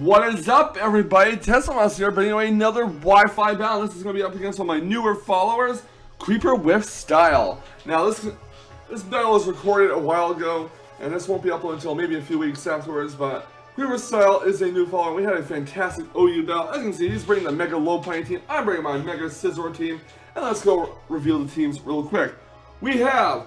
What is up, everybody? Tesla here, but anyway, another Wi-Fi battle. This is going to be up against one of my newer followers, Creeperwithstyle. Now, this battle was recorded a while ago, and this won't be uploaded until maybe a few weeks afterwards, but Creeperwithstyle is a new follower. We had a fantastic OU battle. As you can see, he's bringing the Mega Low Playing team. I'm bringing my Mega Scizor team, and let's go reveal the teams real quick. We have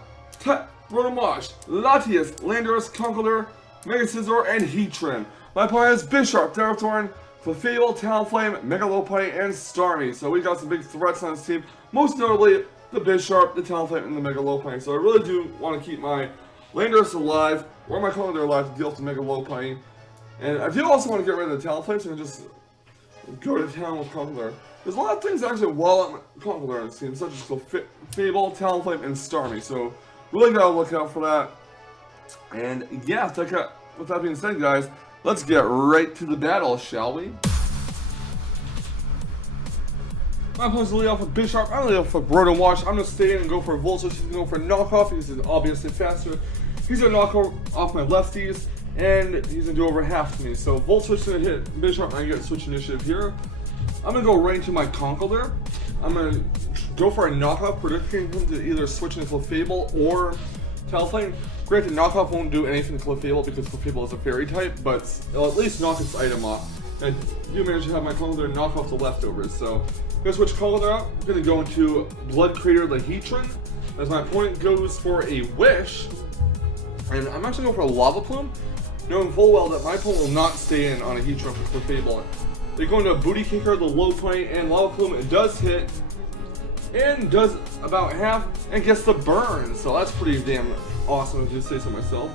Rotomosh, Latias, Landorus, Conkeldurr, Mega Scizor, and Heatran. My opponent has Bisharp, Ferrothorn, Clefable, Talonflame, Megalopunny, and Starmie. So we got some big threats on this team. Most notably, the Bisharp, the Talonflame, and the Megalopunny. So I really do want to keep my Landorus alive, or my Conkeldurr alive to deal with the Megalopunny. And I do also want to get rid of the Talonflame, so I can just go to town with Conkeldurr. There's a lot of things actually while I'm Conkeldurr on this team, such as Clefable, Talonflame, and Starmie. So really gotta look out for that. And yeah, with that being said, guys, let's get right to the battle, shall we? My opponent's lead off with Bisharp. I'm lead off with Rotomosh. I'm gonna stay in and go for a Volt Switch. He's gonna go for a knockoff because he's obviously faster. He's gonna knock off my lefties, and he's gonna do over half to me. So Volt Switch is gonna hit Bisharp, and I get Switch Initiative here. I'm gonna go right into my Conkeldurr. I'm gonna go for a knockoff, predicting him to either switch into Clefable or Talonflame. Granted, knockoff won't do anything to Clefable because Clefable is a fairy type, but it'll at least knock its item off. And I do manage to have my Conkeldurr knock off the leftovers, so I'm gonna switch Conkeldurr out. I'm gonna go into Blood Crater the Heatran, as my opponent goes for a Wish, and I'm actually going for a Lava Plume, knowing full well that my opponent will not stay in on a Heatran for Clefable. They go into a Booty Kicker, the Low Point, and Lava Plume. It does hit, and does about half, and gets the burn, so that's pretty damn awesome, if you say so myself.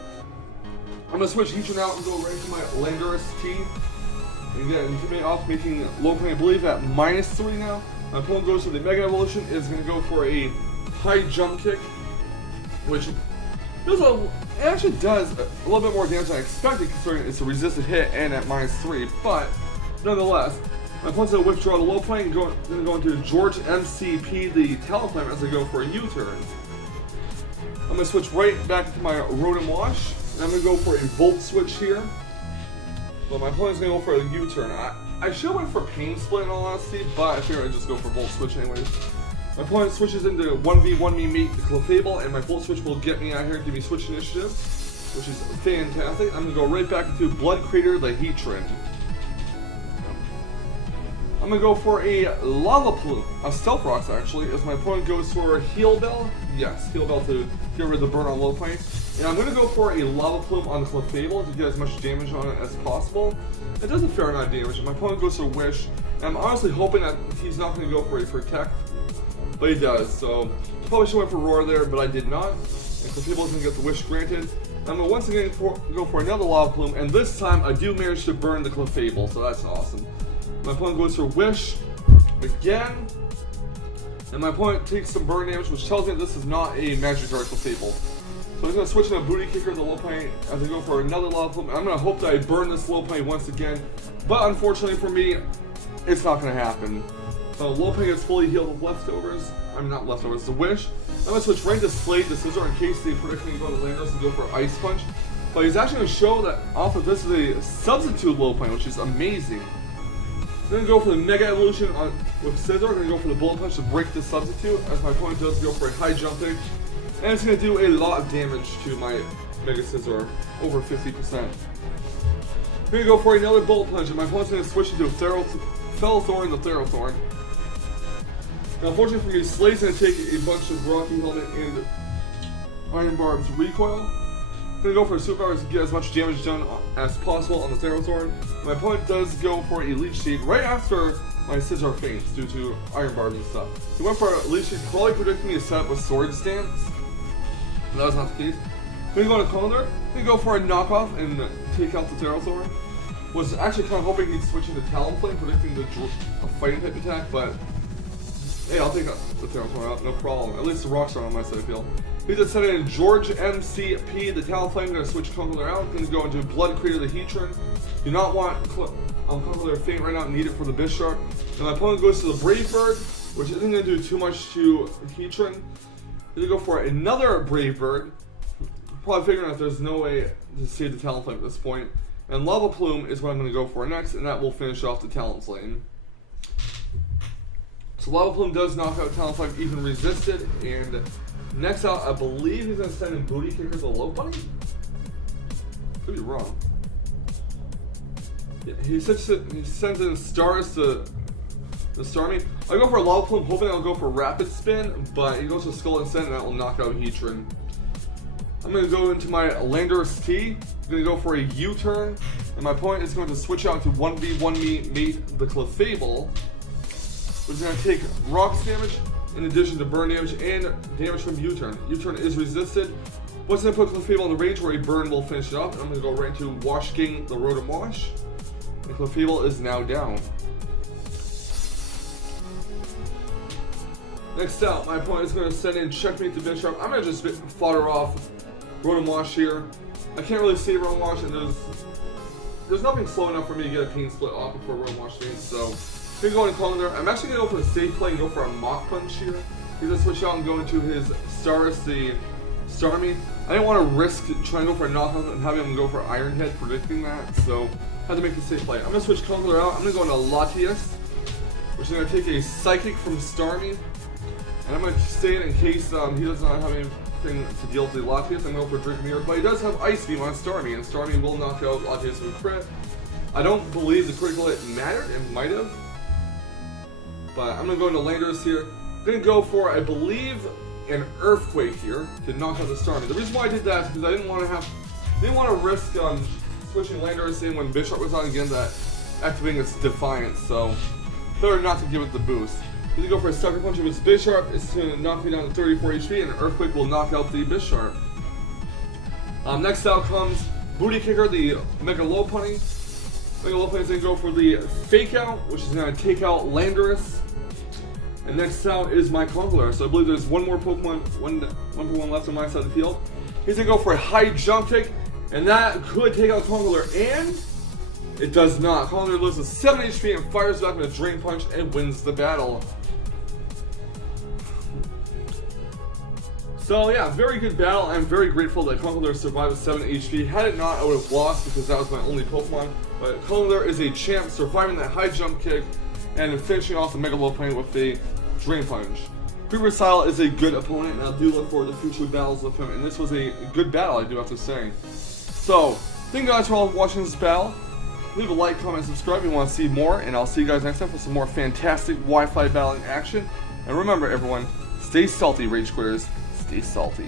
I'm gonna switch Heatran out and go right into my Landorus T. And get Intimidate off, making Low Point, I believe, at -3 now. My opponent goes for the Mega Evolution, is gonna go for a High Jump Kick, which it actually does a little bit more damage than I expected, considering it's a resisted hit and at -3, but nonetheless, my opponent's going to withdraw the Low Point and going to go into George MCP, the Talonflame, as I go for a U-turn. I'm going to switch right back into my Rotomosh, and I'm going to go for a Volt Switch here. But my opponent's going to go for a U-turn. I should have went for Pain Split in all honesty, but I figured I'd just go for Volt Switch anyways. My opponent switches into 1v1 me meet the Clefable, and my Volt Switch will get me out here and give me Switch Initiative, which is fantastic. I'm going to go right back into Blood Crater the Heatran. I'm going to go for a Lava Plume, a Stealth Rocks actually, as my opponent goes for a Heal Bell. Yes, Heal Bell to get rid of the burn on Low Point. And I'm going to go for a Lava Plume on the Clefable to get as much damage on it as possible. It does a fair amount of damage. My opponent goes for Wish, and I'm honestly hoping that he's not going to go for a Protect, but he does. So probably should have went for Roar there, but I did not. And Clefable is going to get the Wish granted. I'm going to once again go for another Lava Plume, and this time I do manage to burn the Clefable, so that's awesome. My opponent goes for Wish again, and my opponent takes some burn damage, which tells me this is not a Magikarp Clefable. So I'm going to switch into a Booty Kicker, the Low Point, as I go for another Lava Plume. I'm going to hope that I burn this Low Point once again, but unfortunately for me, it's not going to happen. So Low Point gets fully healed with leftovers. I mean, not leftovers, the Wish. I'm going to switch right to Slade the Scizor in case they predict me to go to Landorus and go for Ice Punch. But he's actually going to show that off of this is a substitute Low Point, which is amazing. I'm going to go for the Mega Evolution with Scizor. I'm going to go for the Bullet Punch to break the substitute, as my opponent does go for a High Jump Kick. And it's going to do a lot of damage to my Mega Scizor, over 50%. I'm going to go for another Bullet Punch, and my opponent's going to switch into a Ferrothorn, the Ferrothorn. Now, unfortunately for me, Slade's going to take a bunch of Rocky Helmet and Iron Barb's recoil. I'm going to go for a Super Powers to get as much damage done as possible on the Ferrothorn. My opponent does go for a Leech Seed right after my Scizor faints due to Iron Barbs and stuff. He went for a Leech Seed, probably predicting me to set up with Sword Stance. But that was not the case. I'm going to go to Conkeldurr. I'm going to go for a knockoff and take out the Ferrothorn. Was actually kind of hoping he'd switch into Talonflame, predicting a fighting type attack, but hey, I'll take the Ferrothorn out, no problem. At least the rocks are on my side, I feel. He just set in George MCP, the Talonflame. I'm going to switch Conkeldurr out. I'm going to go into Blood Crater, the Heatran. Do not want Conkeldurr faint right now, need it for the Bisharp. And my opponent goes to the Brave Bird, which isn't going to do too much to Heatran. I'm going to go for another Brave Bird. Probably figuring that there's no way to save the Talonflame at this point. And Lava Plume is what I'm going to go for next, and that will finish off the Talents lane. So Lava Plume does knock out Talents Life even resisted, and next out, I believe he's going to send in Booty Kicker to Low Bunny? Could be wrong. Yeah, he sends in Stars to Starmie. I go for a Lava Plume, hoping I'll go for Rapid Spin, but he goes for Skull and Send, and that will knock out Heatran. I'm going to go into my Landorus T. I'm going to go for a U-turn, and my opponent is going to switch out to 1v1 me mate the Clefable, which is going to take Rocks damage in addition to burn damage and damage from U-turn. U-turn is resisted. Once I put Clefable in the range where a burn will finish it off, I'm going to go right into Wash King the Rotom Wash, and Clefable is now down. Next out, my opponent is going to send in Checkmate to Bishop. I'm going to just fodder off Rotom Wash here. I can't really see Rotom Wash, and there's nothing slow enough for me to get a Pain Split off before Rotom Wash means, so I'm going to go into Conkeldurr. I'm actually going to go for the safe play and go for a Mach Punch here. He's going to switch out and go into his Stars, the Starmie. I didn't want to risk trying to go for a knockout and having him go for Iron Head, predicting that, so I had to make the safe play. I'm going to switch Conkeldurr out. I'm going to go into Latias, which is going to take a Psychic from Starmie. And I'm going to stay in case he does not have anything to deal with the Latias. I'm going for Drink Mirror, but he does have Ice Beam on Starmie, and Starmie will knock out Latias with crit. I don't believe the critical hit mattered, it might have. But I'm going to go into Landorus here. I'm going to go for, I believe, an Earthquake here to knock out the Starmie. The reason why I did that is because I didn't want to risk switching Landorus in when Bishop was on again, that activating its Defiance, so better not to give it the boost. He's going to go for a Sucker Punch of his Bisharp. It's going to knock me down to 34 HP, and an Earthquake will knock out the Bisharp. Next out comes Booty Kicker, the Mega Lopunny. Mega Lopunny is going to go for the Fake Out, which is going to take out Landorus. And next out is my Conkeldurr. So I believe there's one more Pokemon, one Pokemon left on my side of the field. He's going to go for a High Jump Kick, and that could take out Conkeldurr, and it does not. Conkeldurr loses 7 HP and fires back with a Drain Punch and wins the battle. So yeah, very good battle. I'm very grateful that Conkeldurr survived with 7 HP. Had it not, I would have lost because that was my only Pokemon. But Conkeldurr is a champ, surviving that high jump kick and finishing off the Mega Lopunny with a Drain Punch. Creeperwithstyle is a good opponent, and I do look forward to future battles with him. And this was a good battle, I do have to say. So, thank you guys for all watching this battle. Leave a like, comment, subscribe if you want to see more, and I'll see you guys next time for some more fantastic Wi-Fi battling action. And remember, everyone, stay salty, Rage Quitters. Stay salty.